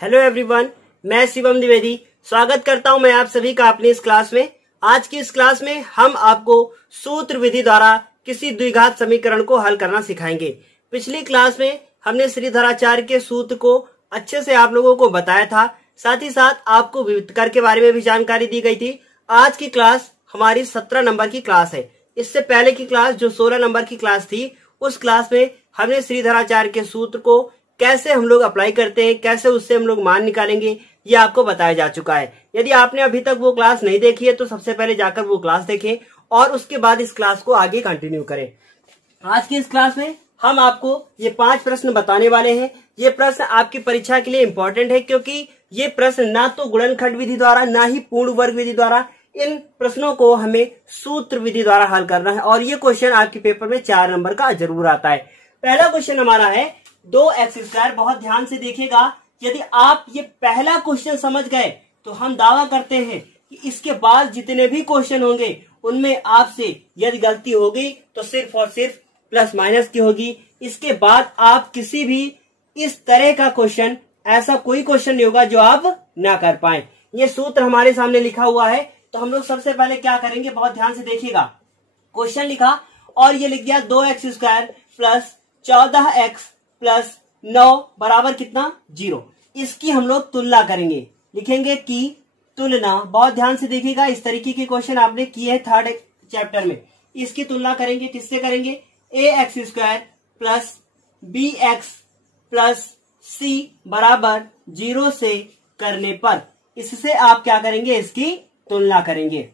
Hello everyone, मैं शिवम द्विवेदी स्वागत करता हूं मैं आप सभी का अपनी इस क्लास में। आज की इस क्लास में हम आपको सूत्र विधि द्वारा किसी द्विघात समीकरण को हल करना सिखाएंगे। पिछली क्लास में हमने श्रीधराचार्य के सूत्र को अच्छे से आप लोगों को बताया था, साथ ही साथ आपको विविधकर के बारे में भी जानकारी दी गई थी। आज की क्लास हमारी 17 नंबर की क्लास है। इससे पहले की क्लास जो 16 नंबर की क्लास थी, उस क्लास में हमने श्रीधराचार्य के सूत्र को कैसे हम लोग अप्लाई करते हैं, कैसे उससे हम लोग मान निकालेंगे, ये आपको बताया जा चुका है। यदि आपने अभी तक वो क्लास नहीं देखी है तो सबसे पहले जाकर वो क्लास देखें और उसके बाद इस क्लास को आगे कंटिन्यू करें। आज की इस क्लास में हम आपको ये 5 प्रश्न बताने वाले हैं। ये प्रश्न आपकी परीक्षा के लिए इंपॉर्टेंट है, क्योंकि ये प्रश्न ना तो गुणनखंड विधि द्वारा ना ही पूर्ण वर्ग विधि द्वारा, इन प्रश्नों को हमें सूत्र विधि द्वारा हल करना है और ये क्वेश्चन आपके पेपर में 4 नंबर का जरूर आता है। पहला क्वेश्चन हमारा है 2x²। बहुत ध्यान से देखिएगा, यदि आप ये पहला क्वेश्चन समझ गए तो हम दावा करते हैं कि इसके बाद जितने भी क्वेश्चन होंगे उनमें आपसे यदि गलती होगी तो सिर्फ और सिर्फ प्लस माइनस की होगी। इसके बाद आप किसी भी इस तरह का क्वेश्चन, ऐसा कोई क्वेश्चन नहीं होगा जो आप ना कर पाए। ये सूत्र हमारे सामने लिखा हुआ है, तो हम लोग सबसे पहले क्या करेंगे, बहुत ध्यान से देखिएगा। क्वेश्चन लिखा और ये लिख दिया 2x² प्लस 14x प्लस 9 बराबर कितना, 0। इसकी हम लोग तुलना करेंगे, लिखेंगे कि तुलना। बहुत ध्यान से देखिएगा, इस तरीके के क्वेश्चन आपने किए हैं 3rd चैप्टर में। इसकी तुलना करेंगे, किससे करेंगे, ax² plus bx plus c बराबर 0 से करने पर इससे आप क्या करेंगे, इसकी तुलना करेंगे।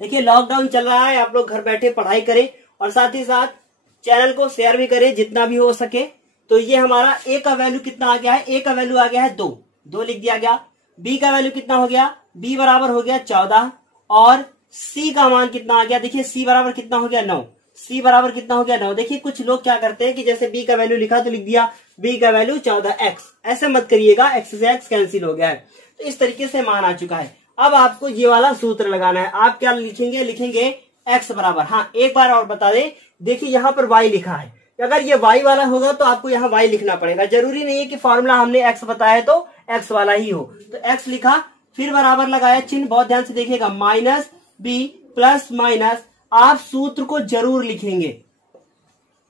देखिए लॉकडाउन चल रहा है, आप लोग घर बैठे पढ़ाई करें और साथ ही साथ चैनल को शेयर भी करें जितना भी हो सके। तो ये हमारा a का वैल्यू कितना आ गया है, a का वैल्यू आ गया है 2 लिख दिया गया। b का वैल्यू कितना हो गया, b बराबर हो गया 14 और c का मान कितना आ गया, देखिए c बराबर कितना हो गया 9। c बराबर कितना हो गया 9। देखिए कुछ लोग क्या करते हैं कि जैसे b का वैल्यू लिखा तो लिख दिया b का वैल्यू 14x। ऐसे मत करिएगा, x से x कैंसिल हो गया है। तो इस तरीके से मान आ चुका है। अब आपको ये वाला सूत्र लगाना है। आप क्या लिखेंगे, लिखेंगे x बराबर, हाँ एक बार और बता दें, देखिए यहाँ पर y लिखा है। अगर ये y वाला होगा तो आपको यहाँ y लिखना पड़ेगा। जरूरी नहीं है कि फॉर्मूला हमने x बताया है तो x वाला ही हो। तो x लिखा, फिर बराबर लगाया चिन्ह। बहुत ध्यान से देखिएगा, माइनस b प्लस माइनस, आप सूत्र को जरूर लिखेंगे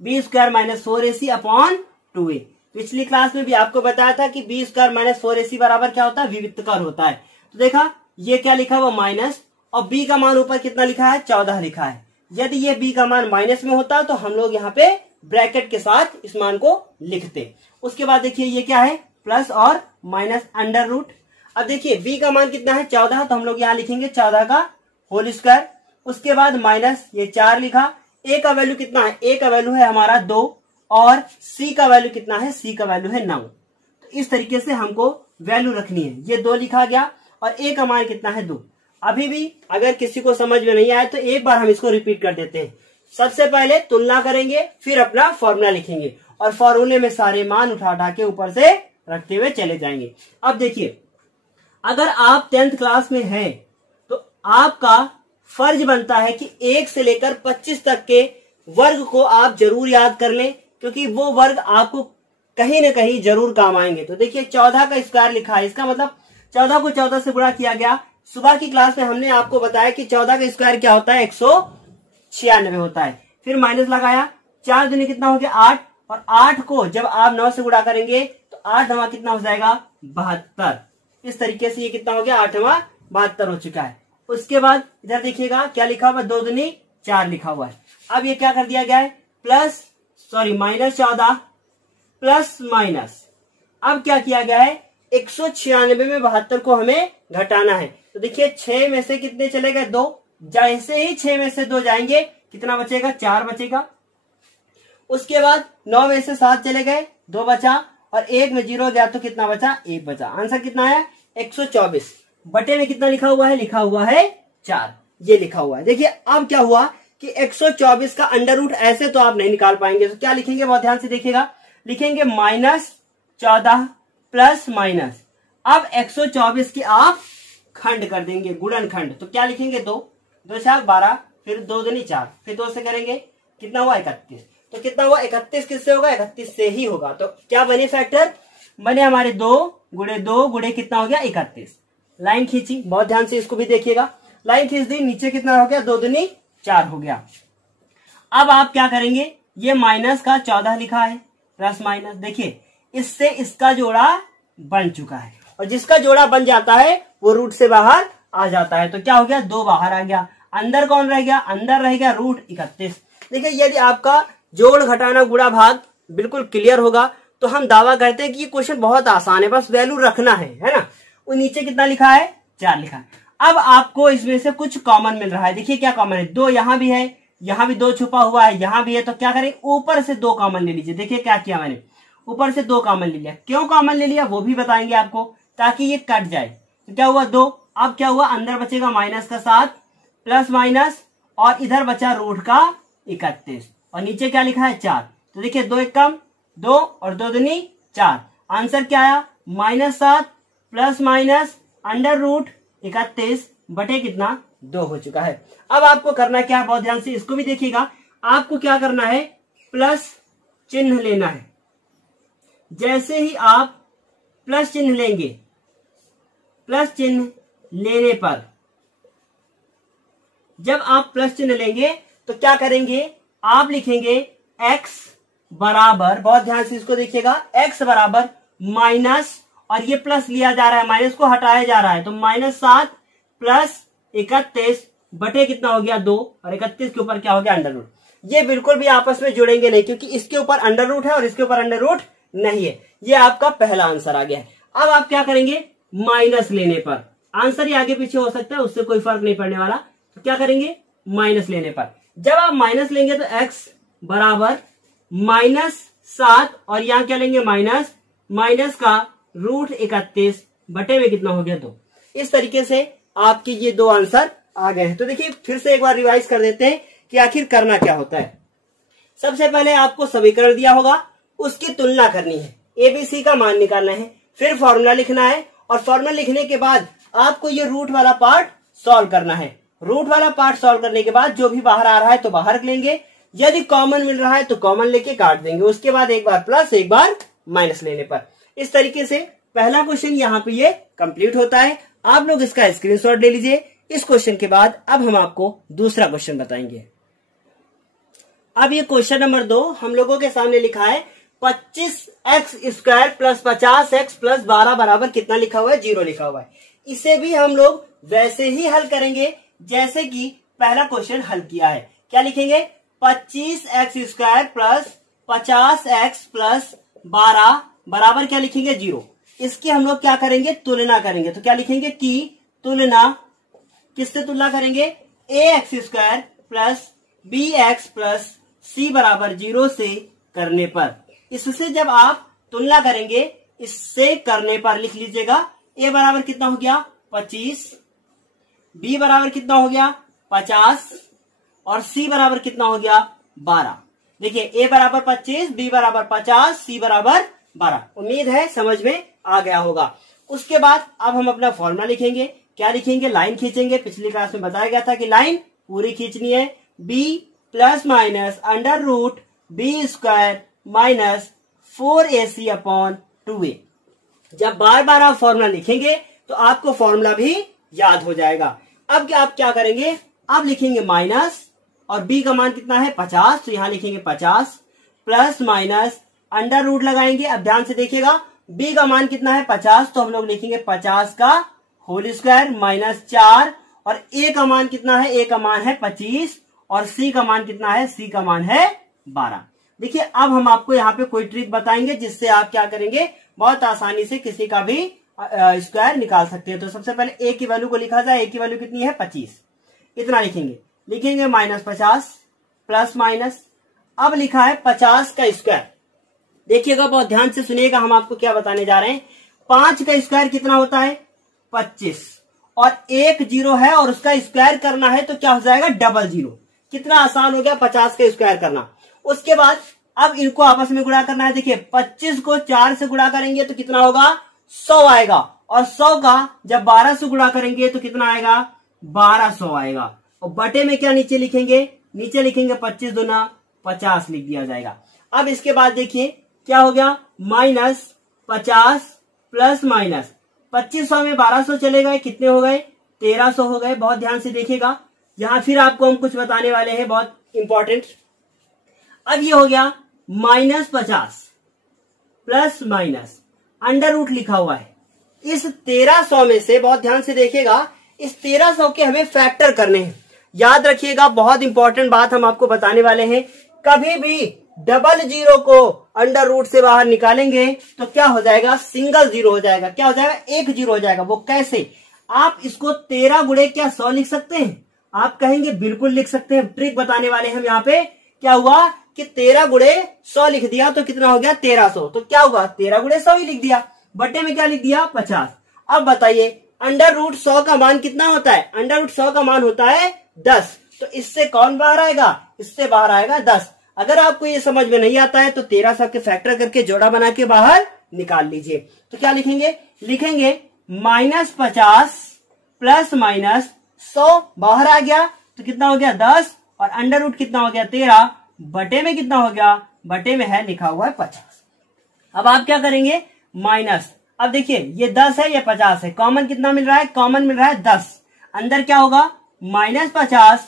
b² minus 4ac upon 2a। पिछली क्लास में भी आपको बताया था कि b² माइनस 4ac बराबर क्या होता है, विविक्तकर होता है। तो देखा ये क्या लिखा हुआ माइनस, और b का मान ऊपर कितना लिखा है, 14 लिखा है। यदि ये b का मान माइनस में होता तो हम लोग यहाँ पे ब्रैकेट के साथ इस मान को लिखते। उसके बाद देखिए ये क्या है, प्लस और माइनस अंडर रूट। अब देखिए b का मान कितना है, 14, तो हम लोग यहाँ लिखेंगे 14 का होल स्क्वायर। उसके बाद माइनस ये 4 लिखा। a का वैल्यू कितना है, a का वैल्यू है हमारा 2 और c का वैल्यू कितना है, c का वैल्यू है 9। तो इस तरीके से हमको वैल्यू रखनी है। ये 2 लिखा गया और a का मान कितना है 2। अभी भी अगर किसी को समझ में नहीं आया तो एक बार हम इसको रिपीट कर देते हैं। सबसे पहले तुलना करेंगे, फिर अपना फॉर्मूला लिखेंगे और फॉर्मूले में सारे मान उठा उठा के ऊपर से रखते हुए चले जाएंगे। अब देखिए, अगर आप 10th क्लास में हैं तो आपका फर्ज बनता है कि 1 से लेकर 25 तक के वर्ग को आप जरूर याद कर लें, क्योंकि वो वर्ग आपको कहीं ना कहीं जरूर काम आएंगे। तो देखिए 14 का स्क्वायर लिखा है, इसका मतलब 14 को 14 से गुणा किया गया। सुबह की क्लास में हमने आपको बताया कि 14 का स्क्वायर क्या होता है, 196 होता है। फिर माइनस लगाया, 4 दूनी कितना हो गया 8, और 8 को जब आप 9 से गुणा करेंगे तो 8 हवा कितना हो जाएगा 72। इस तरीके से ये कितना हो गया 8 हवा 72 हो चुका है। उसके बाद इधर देखिएगा क्या लिखा हुआ, 2 दूनी 4 लिखा हुआ है। अब ये क्या कर दिया गया है, माइनस 14 प्लस माइनस, अब क्या किया गया है, 196 में 72 को हमें घटाना है। तो देखिए 6 में से कितने चले गए 2, जैसे ही 6 में से 2 जाएंगे कितना बचेगा, 4 बचेगा। उसके बाद 9 में से 7 चले गए, 2 बचा, और 1 में 0 गया तो कितना बचा, 1 बचा। आंसर कितना है 124। बटे में कितना लिखा हुआ है, लिखा हुआ है 4, ये लिखा हुआ है। देखिए अब क्या हुआ कि 124 का अंडर रूट ऐसे तो आप नहीं निकाल पाएंगे, तो क्या लिखेंगे, बहुत ध्यान से देखिएगा, लिखेंगे -14 प्लस माइनस। अब 124 की आप खंड कर देंगे, गुणन खंड। तो क्या लिखेंगे, 2 2 4 12, फिर 2 दूनी 4, फिर 2 से करेंगे कितना हुआ 31। तो कितना हुआ 31, किससे होगा, 31 से ही होगा। तो क्या बने फैक्टर, बने हमारे 2 गुणे 2 गुणे कितना हो गया 31। लाइन खींची, बहुत ध्यान से इसको भी देखिएगा। लाइन खींच दी, नीचे कितना हो गया 2 दूनी 4 हो गया। अब आप क्या करेंगे, ये माइनस का 14 लिखा है, प्लस माइनस, देखिए इससे इसका जोड़ा बन चुका है, और जिसका जोड़ा बन जाता है वो रूट से बाहर आ जाता है। तो क्या हो गया 2 बाहर आ गया, अंदर कौन रह गया, अंदर रह गया रूट 31। देखिए यदि आपका जोड़ घटाना गुणा भाग बिल्कुल क्लियर होगा तो हम दावा करते हैं कि ये क्वेश्चन बहुत आसान है, बस वैल्यू रखना है ना। वो नीचे कितना लिखा है 4 लिखा है। अब आपको इसमें से कुछ कॉमन मिल रहा है, देखिए क्या कॉमन है, 2 यहां भी है, यहां भी 2 छुपा हुआ है, यहां भी है, तो क्या करें ऊपर से 2 कॉमन ले लीजिए। देखिए क्या किया मैंने, ऊपर से 2 कॉमन ले लिया। क्यों कॉमन ले लिया वो भी बताएंगे आपको, ताकि ये कट जाए। तो क्या हुआ 2, अब क्या हुआ अंदर बचेगा माइनस का 7 प्लस माइनस, और इधर बचा रूट का 31, और नीचे क्या लिखा है 4। तो देखिए 2 एक कम 2 और 2 दूनी 4, आंसर क्या आया -7 प्लस माइनस अंडर रूट 31 बटे कितना 2 हो चुका है। अब आपको करना क्या है, बहुत ध्यान से इसको भी देखिएगा। आपको क्या करना है, प्लस चिन्ह लेना है। जैसे ही आप प्लस चिन्ह लेंगे, प्लस चिन्ह लेने पर जब आप प्लस चिन्ह लेंगे तो क्या करेंगे, आप लिखेंगे x बराबर, बहुत ध्यान से इसको देखिएगा, x बराबर माइनस, और ये प्लस लिया जा रहा है, माइनस को हटाया जा रहा है, तो -7 प्लस 31 बटे कितना हो गया 2, और 31 के ऊपर क्या हो गया अंडर रूट। ये बिल्कुल भी आपस में जुड़ेंगे नहीं, क्योंकि इसके ऊपर अंडर रूट है और इसके ऊपर अंडर रूट नहीं है। ये आपका पहला आंसर आ गया है। अब आप क्या करेंगे, माइनस लेने पर, आंसर ही आगे पीछे हो सकता है, उससे कोई फर्क नहीं पड़ने वाला, तो क्या करेंगे माइनस लेने पर। जब आप माइनस लेंगे तो x बराबर -7, और यहां क्या लेंगे माइनस का रूट 31 बटे में कितना हो गया 2। इस तरीके से आपके ये 2 आंसर आ गए हैं। तो देखिए फिर से एक बार रिवाइज कर देते हैं कि आखिर करना क्या होता है। सबसे पहले आपको समीकरण दिया होगा, उसकी तुलना करनी है, एबीसी का मान निकालना है, फिर फॉर्मूला लिखना है, और फॉर्मूला लिखने के बाद आपको ये रूट वाला पार्ट सॉल्व करना है। रूट वाला पार्ट सॉल्व करने के बाद जो भी बाहर आ रहा है तो बाहर लेंगे, यदि कॉमन मिल रहा है तो कॉमन लेके काट देंगे, उसके बाद एक बार प्लस एक बार माइनस लेने पर। इस तरीके से पहला क्वेश्चन यहाँ पे ये कंप्लीट होता है। आप लोग इसका स्क्रीनशॉट ले लीजिए। इस क्वेश्चन के बाद अब हम आपको दूसरा क्वेश्चन बताएंगे। अब ये क्वेश्चन नंबर 2 हम लोगों के सामने लिखा है 25x² प्लस 50x प्लस 12 बराबर कितना लिखा हुआ है 0 लिखा हुआ है। इसे भी हम लोग वैसे ही हल करेंगे जैसे कि पहला क्वेश्चन हल किया है। क्या लिखेंगे, 25x² प्लस 50x प्लस 12 बराबर क्या लिखेंगे 0। इसकी हम लोग क्या करेंगे, तुलना करेंगे। तो क्या लिखेंगे कि तुलना, किससे तुलना करेंगे, ax² plus bx plus c बराबर 0 से करने पर। इससे जब आप तुलना करेंगे, इससे करने पर लिख लीजिएगा, a बराबर कितना हो गया 25, b बराबर कितना हो गया 50, और c बराबर कितना हो गया 12। देखिए a बराबर 25, b बराबर 50, c बराबर 12। उम्मीद है समझ में आ गया होगा। उसके बाद अब हम अपना फॉर्मूला लिखेंगे। क्या लिखेंगे, लाइन खींचेंगे। पिछली क्लास में बताया गया था कि लाइन पूरी खींचनी है। b plus minus under root b² minus 4ac upon 2a। जब बार बार आप फॉर्मूला लिखेंगे तो आपको फॉर्मूला भी याद हो जाएगा। अब आप क्या करेंगे, अब लिखेंगे माइनस, और b का मान कितना है 50, तो यहां लिखेंगे 50 प्लस माइनस अंडर रूट लगाएंगे। अब ध्यान से देखिएगा, b का मान कितना है 50, तो हम लोग लिखेंगे 50 का होल स्क्वायर माइनस 4, और a का मान कितना है, a का मान है 25, और c का मान कितना है, c का मान है 12। देखिए अब हम आपको यहाँ पे कोई ट्रिक बताएंगे जिससे आप क्या करेंगे, बहुत आसानी से किसी का भी स्क्वायर निकाल सकते हैं। तो सबसे पहले a की वैल्यू को लिखा जाए। a की वैल्यू कितनी है 25, इतना लिखेंगे -50 प्लस माइनस, अब लिखा है 50 का स्क्वायर। देखिएगा बहुत ध्यान से सुनिएगा, हम आपको क्या बताने जा रहे हैं। 5 का स्क्वायर कितना होता है 25, और 1 0 है और उसका स्क्वायर करना है तो क्या हो जाएगा डबल 0। कितना आसान हो गया 50 का स्क्वायर करना। उसके बाद अब इनको आपस में गुणा करना है। देखिए 25 को 4 से गुणा करेंगे तो कितना होगा 100 आएगा, और 100 का जब 12 से गुणा करेंगे तो कितना आएगा 1200 आएगा। और बटे में क्या नीचे लिखेंगे, नीचे लिखेंगे 25 दूना 50 लिख दिया जाएगा। अब इसके बाद देखिए क्या हो गया, -50 प्लस माइनस 2500 में 1200 चले गए, कितने हो गए 1300 हो गए। बहुत ध्यान से देखिएगा, यहां फिर आपको हम कुछ बताने वाले हैं बहुत इंपॉर्टेंट। अब ये हो गया -50 प्लस माइनस अंडर रूट लिखा हुआ है। इस 1300 में से बहुत ध्यान से देखिएगा, इस 1300 के हमें फैक्टर करने हैं। याद रखिएगा, बहुत इंपॉर्टेंट बात हम आपको बताने वाले हैं। कभी भी डबल जीरो को अंडर रूट से बाहर निकालेंगे तो क्या हो जाएगा, सिंगल जीरो हो जाएगा। क्या हो जाएगा, एक जीरो हो जाएगा। वो कैसे, आप इसको 13 गुणे क्या 100 लिख सकते हैं? आप कहेंगे बिल्कुल लिख सकते हैं। ट्रिक बताने वाले हम यहाँ पे। क्या हुआ कि 13 गुणे 100 लिख दिया तो कितना हो गया 1300। तो क्या हुआ, 13 गुणे 100 ही लिख दिया, बटे में क्या लिख दिया 50। अब बताइए अंडर रूट 100 का मान कितना होता है? अंडर रूट 100 का मान होता है 10। तो इससे कौन बाहर आएगा, इससे बाहर आएगा 10। अगर आपको ये समझ में नहीं आता है तो 1300 के फैक्टर करके जोड़ा बना के बाहर निकाल लीजिए। तो क्या लिखेंगे, लिखेंगे -50 प्लस माइनस 100 बाहर आ गया तो कितना हो गया 10, और अंडर रूट कितना हो गया 13, बटे में कितना हो गया, बटे में है लिखा हुआ है 50। अब आप क्या करेंगे, माइनस, अब देखिए ये 10 है ये 50 है, कॉमन कितना मिल रहा है, कॉमन मिल रहा है 10। अंदर क्या होगा -50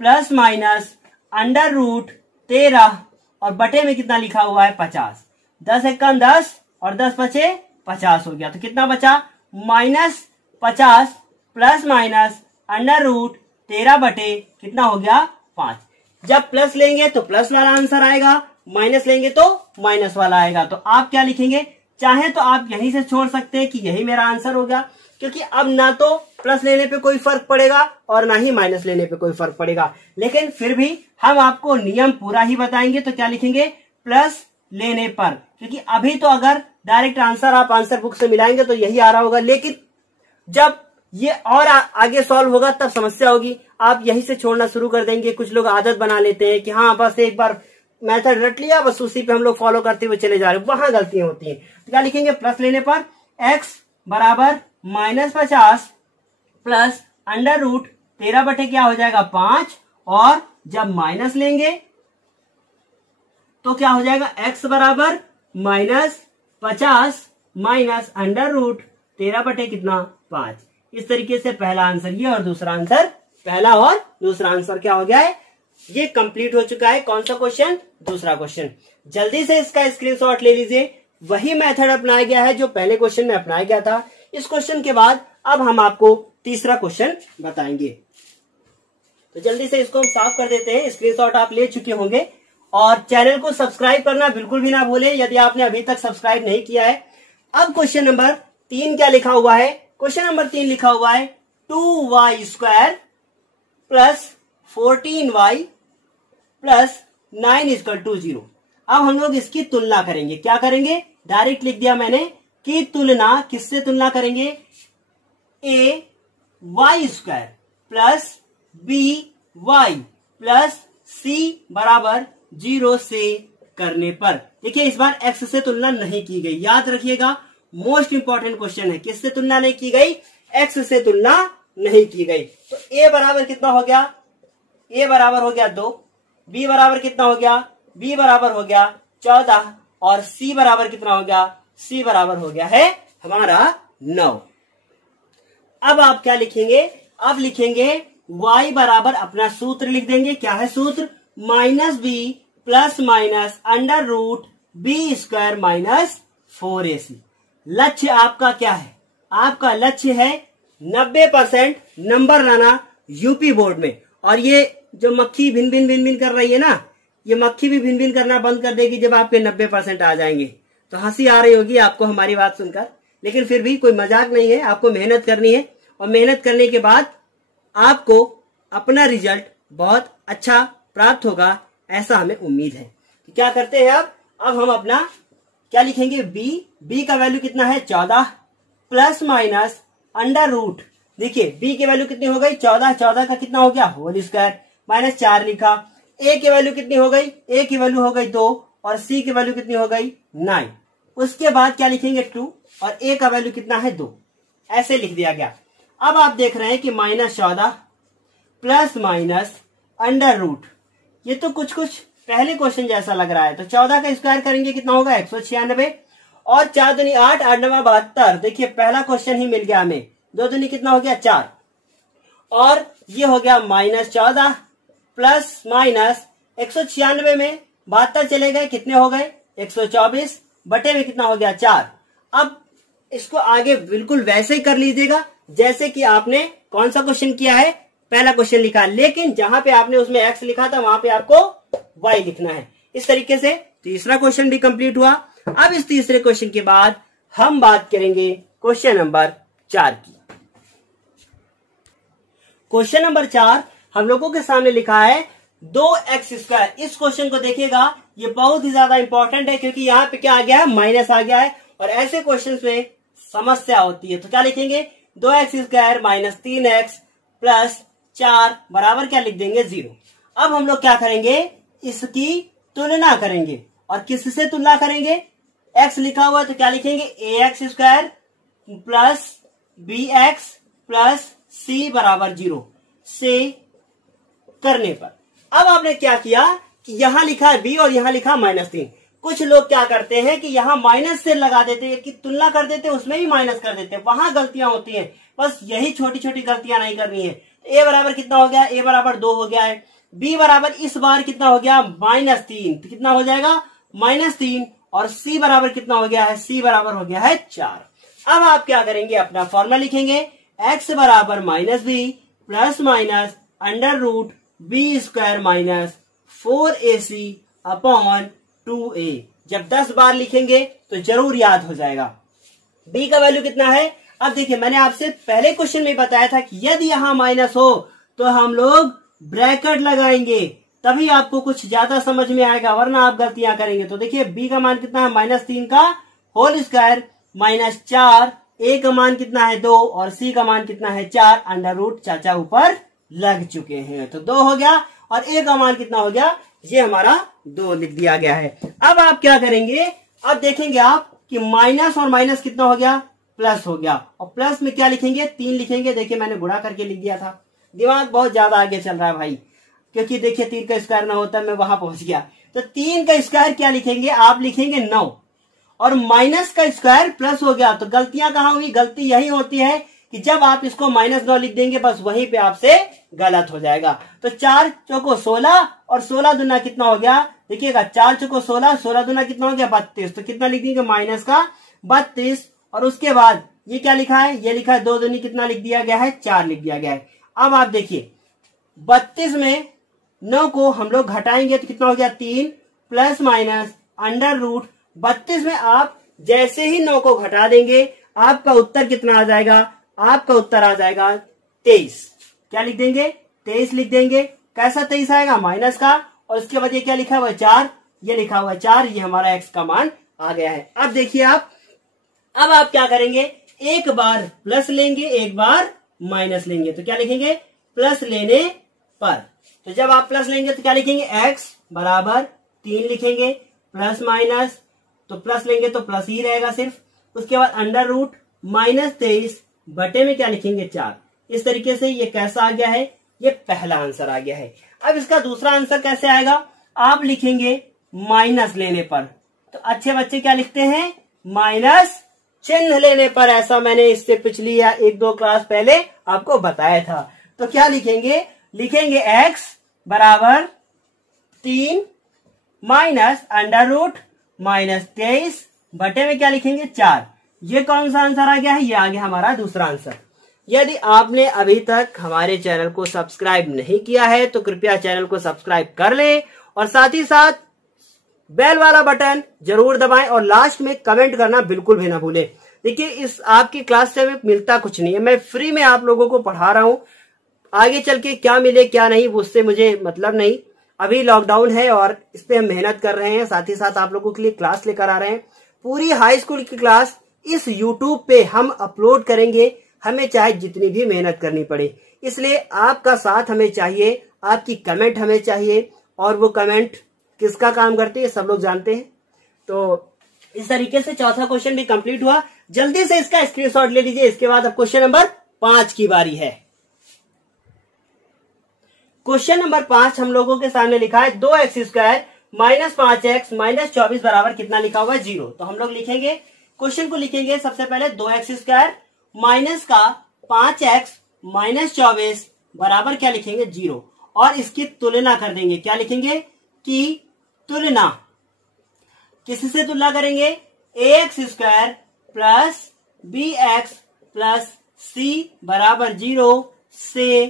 प्लस माइनस अंडर रूट 13 और बटे में कितना लिखा हुआ है 50। 10 एक कम 10 और 10 बचे 50 हो गया। तो कितना बचा, -50 प्लस माइनस अंडर रूट 13 बटे कितना हो गया 5। जब प्लस लेंगे तो प्लस वाला आंसर आएगा, माइनस लेंगे तो माइनस वाला आएगा। तो आप क्या लिखेंगे, चाहे तो आप यहीं से छोड़ सकते हैं कि यही मेरा आंसर हो गया, क्योंकि अब ना तो प्लस लेने पे कोई फर्क पड़ेगा और ना ही माइनस लेने पे कोई फर्क पड़ेगा। लेकिन फिर भी हम आपको नियम पूरा ही बताएंगे। तो क्या लिखेंगे, प्लस लेने पर, क्योंकि अभी तो अगर डायरेक्ट आंसर आप आंसर बुक से मिलाएंगे तो यही आ रहा होगा, लेकिन जब ये और आगे सॉल्व होगा तब समस्या होगी। आप यहीं से छोड़ना शुरू कर देंगे। कुछ लोग आदत बना लेते हैं कि हाँ बस एक बार मेथड रट लिया, बस उसी पे हम लोग फॉलो करते हुए चले जा रहे हैं, वहां गलतियां होती हैं। तो क्या लिखेंगे, प्लस लेने पर x बराबर -50 प्लस अंडर रूट 13 बटे क्या हो जाएगा 5, और जब माइनस लेंगे तो क्या हो जाएगा, x बराबर -50 माइनस अंडर रूट 13 बटे कितना 5। इस तरीके से पहला आंसर ये और दूसरा आंसर, पहला और दूसरा आंसर क्या हो गया है, ये कंप्लीट हो चुका है। कौन सा क्वेश्चन, दूसरा क्वेश्चन। जल्दी से इसका स्क्रीनशॉट ले लीजिए। वही मेथड अपनाया गया है जो पहले क्वेश्चन में अपनाया गया था। इस क्वेश्चन के बाद अब हम आपको तीसरा क्वेश्चन बताएंगे। तो जल्दी से इसको हम साफ कर देते हैं। स्क्रीनशॉट आप ले चुके होंगे, और चैनल को सब्सक्राइब करना बिल्कुल भी ना भूलें यदि आपने अभी तक सब्सक्राइब नहीं किया है। अब क्वेश्चन नंबर 3 क्या लिखा हुआ है, क्वेश्चन नंबर 3 लिखा हुआ है 2y² प्लस 14y प्लस 9 = 0। अब हम लोग इसकी तुलना करेंगे। क्या करेंगे, डायरेक्ट लिख दिया मैंने कि तुलना किससे तुलना करेंगे, ay² plus by plus c बराबर 0 से करने पर। देखिए इस बार x से तुलना नहीं की गई। याद रखिएगा, मोस्ट इंपॉर्टेंट क्वेश्चन है। किससे तुलना नहीं की गई, x से तुलना नहीं की गई। तो a बराबर कितना हो गया, a बराबर हो गया 2, b बराबर कितना हो गया, b बराबर हो गया 14, और c बराबर कितना हो गया, c बराबर हो गया है हमारा 9। अब आप क्या लिखेंगे, अब लिखेंगे y बराबर अपना सूत्र लिख देंगे। क्या है सूत्र, -b plus minus under root b² - 4ac। लक्ष्य आपका क्या है, आपका लक्ष्य है 90% नंबर लाना यूपी बोर्ड में। और ये जो मक्खी भिन भिन कर रही है ना, ये मक्खी भी भिन भिन करना बंद कर देगी जब आपके 90% आ जाएंगे। तो हंसी आ रही होगी आपको हमारी बात सुनकर, लेकिन फिर भी कोई मजाक नहीं है। आपको मेहनत करनी है, और मेहनत करने के बाद आपको अपना रिजल्ट बहुत अच्छा प्राप्त होगा, ऐसा हमें उम्मीद है। तो क्या करते हैं अब हम अपना क्या लिखेंगे, b का वैल्यू कितना है 14 प्लस माइनस अंडर रूट। देखिए b की वैल्यू कितनी हो गई 14, 14 का कितना हो गया होल स्क्वायर, -4 लिखा। a की वैल्यू कितनी हो गई, a की वैल्यू हो गई 2, और c की वैल्यू कितनी हो गई 9। उसके बाद क्या लिखेंगे 2, और a का वैल्यू कितना है 2, ऐसे लिख दिया गया। अब आप देख रहे हैं कि -14 प्लस माइनस अंडर रूट, ये तो कुछ पहले क्वेश्चन जैसा लग रहा है। तो 14 का स्क्वायर करेंगे कितना होगा 196, और 4 दूनी 8, 8 9 72। देखिए पहला क्वेश्चन ही मिल गया हमें। 2 दूनी कितना हो गया 4, और ये हो गया -14 प्लस माइनस 196 में 72 चले गए, कितने हो गए 124, बटे में कितना हो गया 4। अब इसको आगे बिल्कुल वैसे ही कर लीजिएगा जैसे कि आपने कौन सा क्वेश्चन किया है, पहला क्वेश्चन लिखा, लेकिन जहां पे आपने उसमें x लिखा था वहां पे आपको y लिखना है। इस तरीके से तीसरा क्वेश्चन भी कंप्लीट हुआ। अब इस तीसरे क्वेश्चन के बाद हम बात करेंगे क्वेश्चन नंबर 4 की। क्वेश्चन नंबर 4 हम लोगों के सामने लिखा है 2x²। इस क्वेश्चन को देखिएगा, ये बहुत ही ज्यादा इंपॉर्टेंट है क्योंकि यहाँ पे क्या आ गया है, माइनस आ गया है, और ऐसे क्वेश्चन में समस्या होती है। तो क्या लिखेंगे 2x² माइनस 3x प्लस 4 बराबर क्या लिख देंगे 0। अब हम लोग क्या करेंगे, इसकी तुलना करेंगे, और किससे तुलना करेंगे, x लिखा हुआ है तो क्या लिखेंगे ax² plus bx plus c बराबर 0 से करने पर। अब आपने क्या किया कि यहां लिखा है b और यहां लिखा -3। कुछ लोग क्या करते हैं कि यहां माइनस से लगा देते हैं, कि तुलना कर देते हैं उसमें भी माइनस कर देते हैं, वहां गलतियां होती हैं। बस यही छोटी छोटी गलतियां नहीं करनी है। a बराबर कितना हो गया, a बराबर 2 हो गया है, b बराबर इस बार कितना हो गया -3, तो कितना हो जाएगा -3, और c बराबर कितना हो गया है, c बराबर हो गया है 4। अब आप क्या करेंगे, अपना फॉर्मूला लिखेंगे, x बराबर -b plus minus √b² minus 4ac upon 2a। जब 10 बार लिखेंगे तो जरूर याद हो जाएगा। b का वैल्यू कितना है, अब देखिए मैंने आपसे पहले क्वेश्चन में बताया था कि यदि यहां माइनस हो तो हम लोग ब्रैकेट लगाएंगे, तभी आपको कुछ ज्यादा समझ में आएगा, वरना आप गलतियां करेंगे। तो देखिए b का मान कितना है -3 का होल स्क्वायर माइनस 4, a का मान कितना है 2, और c का मान कितना है 4, अंडर रूट चाचा ऊपर लग चुके हैं तो 2 हो गया, और a का मान कितना हो गया, ये हमारा 2 लिख दिया गया है। अब आप क्या करेंगे, अब देखेंगे आप कि माइनस और माइनस कितना हो गया, प्लस हो गया, और प्लस में क्या लिखेंगे 3 लिखेंगे। देखिए मैंने गुणा करके लिख दिया था, दिमाग बहुत ज्यादा आगे चल रहा है भाई, क्योंकि देखिए 3 का स्क्वायर ना होता मैं वहां पहुंच गया। तो 3 का स्क्वायर क्या लिखेंगे, आप लिखेंगे 9, और माइनस का स्क्वायर प्लस हो गया। तो गलतियां कहां हुई, गलती यही होती है कि जब आप इसको -9 लिख देंगे बस वहीं पे आपसे गलत हो जाएगा। तो 4 चौको 16, और 16 दूना कितना हो गया, देखिएगा 4 चौको 16, 16 दूना कितना हो गया 32। तो कितना लिख देंगे माइनस का 32, और उसके बाद ये क्या लिखा है, ये लिखा है 2 दूनी कितना लिख दिया गया है 4 लिख दिया गया है। अब आप देखिए 32 में 9 को हम लोग घटाएंगे तो कितना हो गया 3 प्लस माइनस √32 में आप जैसे ही 9 को घटा देंगे आपका उत्तर कितना आ जाएगा, आपका उत्तर आ जाएगा 23। क्या लिख देंगे 23 लिख देंगे। कैसा 23 आएगा, माइनस का, और उसके बाद ये क्या लिखा हुआ है 4, ये लिखा हुआ है 4, ये हमारा x का मान आ गया है। अब देखिए आप, अब आप क्या करेंगे, एक बार प्लस लेंगे एक बार माइनस लेंगे, तो क्या लिखेंगे प्लस लेने पर। तो जब आप प्लस लेंगे तो क्या लिखेंगे x बराबर 3 लिखेंगे, प्लस माइनस तो प्लस लेंगे तो प्लस ही रहेगा सिर्फ, उसके बाद √-23 बटे में क्या लिखेंगे 4। इस तरीके से ये कैसा आ गया है, ये पहला आंसर आ गया है। अब इसका दूसरा आंसर कैसे आएगा, आप लिखेंगे माइनस लेने पर। तो अच्छे बच्चे क्या लिखते हैं, माइनस चिन्ह लेने पर। ऐसा मैंने इससे पिछली या 1-2 क्लास पहले आपको बताया था। तो क्या लिखेंगे, लिखेंगे x बराबर 3 माइनस √-23 बटे में क्या लिखेंगे 4। ये कौन सा आंसर आ गया है, ये आ गया हमारा दूसरा आंसर। यदि आपने अभी तक हमारे चैनल को सब्सक्राइब नहीं किया है तो कृपया चैनल को सब्सक्राइब कर लें, और साथ ही साथ बेल वाला बटन जरूर दबाएं, और लास्ट में कमेंट करना बिल्कुल भी ना भूलें। देखिए इस आपकी क्लास से मिलता कुछ नहीं है, मैं फ्री में आप लोगों को पढ़ा रहा हूं। आगे चल के क्या मिले क्या नहीं उससे मुझे मतलब नहीं। अभी लॉकडाउन है और इस पे हम मेहनत कर रहे हैं, साथ ही साथ आप लोगों के लिए क्लास लेकर आ रहे हैं। पूरी हाई स्कूल की क्लास इस यूट्यूब पे हम अपलोड करेंगे, हमें चाहे जितनी भी मेहनत करनी पड़े। इसलिए आपका साथ हमें चाहिए, आपकी कमेंट हमें चाहिए, और वो कमेंट किसका काम करती है सब लोग जानते हैं। तो इस तरीके से चौथा क्वेश्चन भी कंप्लीट हुआ। जल्दी से इसका स्क्रीनशॉट ले लीजिए। इसके बाद अब क्वेश्चन नंबर 5 की बारी है। क्वेश्चन नंबर 5 हम लोगों के सामने लिखा है 2x² -5x -24 बराबर कितना लिखा हुआ है 0। तो हम लोग लिखेंगे क्वेश्चन को लिखेंगे सबसे पहले 2x² माइनस का 5x माइनस 24 बराबर क्या लिखेंगे 0, और इसकी तुलना कर देंगे। क्या लिखेंगे कि तुलना किससे तुलना करेंगे, ax² plus bx plus c बराबर 0 से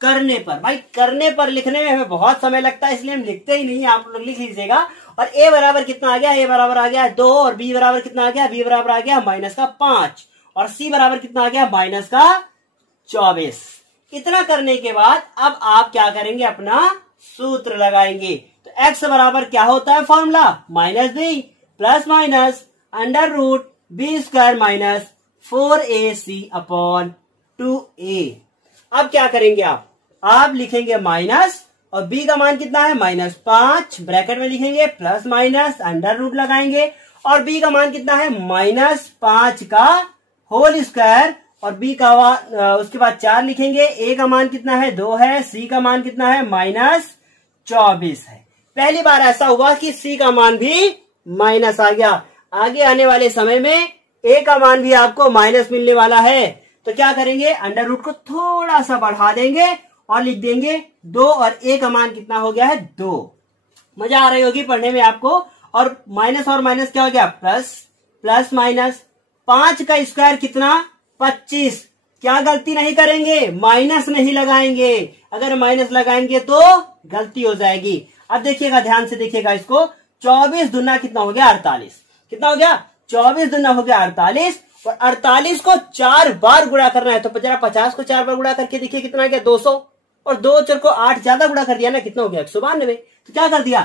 करने पर। भाई करने पर लिखने में हमें बहुत समय लगता है, इसलिए हम लिखते ही नहीं, आप लोग लिख लीजिएगा। और a बराबर कितना आ गया, a बराबर आ गया 2, और b बराबर कितना आ गया, b बराबर आ गया माइनस का 5, और c बराबर कितना आ गया माइनस का 24। इतना करने के बाद अब आप क्या करेंगे, अपना सूत्र लगाएंगे। तो x बराबर क्या होता है formula, minus B plus minus under root b² minus 4ac upon 2a। अब क्या करेंगे आप लिखेंगे माइनस, और b का मान कितना है -5 ब्रैकेट में लिखेंगे, प्लस माइनस अंडर रूट लगाएंगे, और b का मान कितना है -5 का होल स्क्वायर, और b का उसके बाद 4 लिखेंगे, a का मान कितना है 2 है, c का मान कितना है -24 है। पहली बार ऐसा हुआ कि c का मान भी माइनस आ गया। आगे आने वाले समय में a का मान भी आपको माइनस मिलने वाला है, तो क्या करेंगे, अंडर रूट को थोड़ा सा बढ़ा देंगे और लिख देंगे 2, और a का मान कितना हो गया है 2। मजा आ रही होगी पढ़ने में आपको। और माइनस क्या हो गया, प्लस प्लस माइनस, 5 का स्क्वायर कितना 25। क्या गलती नहीं करेंगे, माइनस नहीं लगाएंगे, अगर माइनस लगाएंगे तो गलती हो जाएगी। अब देखिएगा, ध्यान से देखिएगा इसको, 24 दूना कितना हो गया 48, कितना हो गया 24 दूना हो गया 48, और 48 को 4 बार गुणा करना है। तो जरा 50 को 4 बार गुणा करके देखिए कितना आ गया 200, और 2 4 को 8 ज्यादा गुणा कर दिया ना, कितना हो गया 192। तो क्या कर दिया,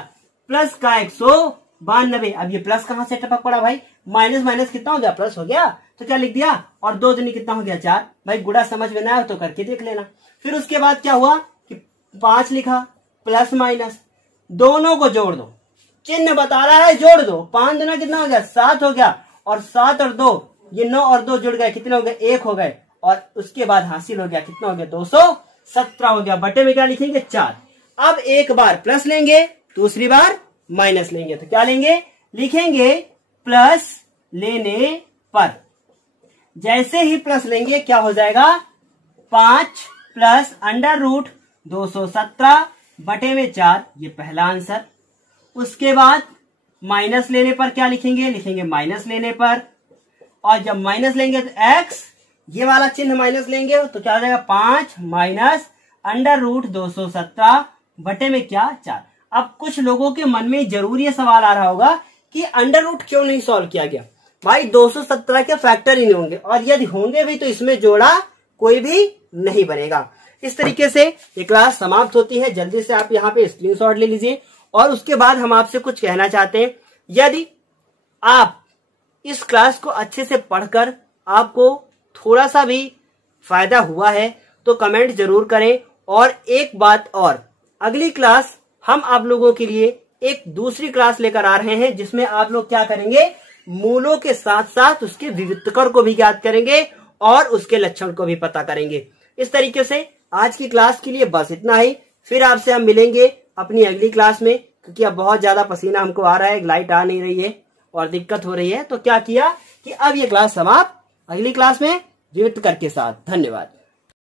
प्लस का 192। अब ये प्लस कहां से टपक पड़ा भाई, माइनस माइनस कितना हो गया, प्लस हो गया, तो क्या लिख दिया, और 2 दूनी कितना हो गया 4। भाई गुणा समझ में ना आए तो करके देख लेना। फिर उसके बाद क्या हुआ कि 5 लिखा, प्लस माइनस, दोनों को जोड़ दो, चिन्ह बता रहा है जोड़ दो, 5 दूना कितना हो गया 7 हो गया, और 7 और 2 ये 9 और 2 जुड़ गए, कितने हो गए 1 हो गए, और उसके बाद हासिल हो गया कितना हो गया 217 हो गया। बटे में क्या लिखेंगे 4। अब एक बार प्लस लेंगे, दूसरी बार माइनस लेंगे, तो क्या लेंगे, लिखेंगे प्लस लेने पर। जैसे ही प्लस लेंगे क्या हो जाएगा, 5 प्लस अंडर रूट 217 बटे में 4, ये पहला आंसर। उसके बाद माइनस लेने पर क्या लिखेंगे, लिखेंगे माइनस लेने पर, और जब माइनस लेंगे तो x, ये वाला चिन्ह माइनस लेंगे तो क्या हो जाएगा 5 माइनस अंडर रूट 217 बटे में क्या 4। अब कुछ लोगों के मन में जरूर ये सवाल आ रहा होगा कि अंडर रूट क्यों नहीं सॉल्व किया गया। भाई 217 के फैक्टर ही नहीं होंगे, और यदि होंगे भी तो इसमें जोड़ा कोई भी नहीं बनेगा। इस तरीके से ये क्लास समाप्त होती है। जल्दी से आप यहाँ पे स्क्रीनशॉट ले लीजिए, और उसके बाद हम आपसे कुछ कहना चाहते हैं। यदि आप इस क्लास को अच्छे से पढ़कर आपको थोड़ा सा भी फायदा हुआ है तो कमेंट जरूर करें। और एक बात और, अगली क्लास हम आप लोगों के लिए एक दूसरी क्लास लेकर आ रहे हैं, जिसमें आप लोग क्या करेंगे, मूलों के साथ साथ उसके विविधकर को भी ज्ञात करेंगे और उसके लक्षण को भी पता करेंगे। इस तरीके से आज की क्लास के लिए बस इतना ही। फिर आपसे हम मिलेंगे अपनी अगली क्लास में, क्योंकि अब बहुत ज्यादा पसीना हमको आ रहा है, लाइट आ नहीं रही है और दिक्कत हो रही है। तो क्या किया कि अब ये क्लास समाप्त, अगली क्लास में विविधकर के साथ। धन्यवाद।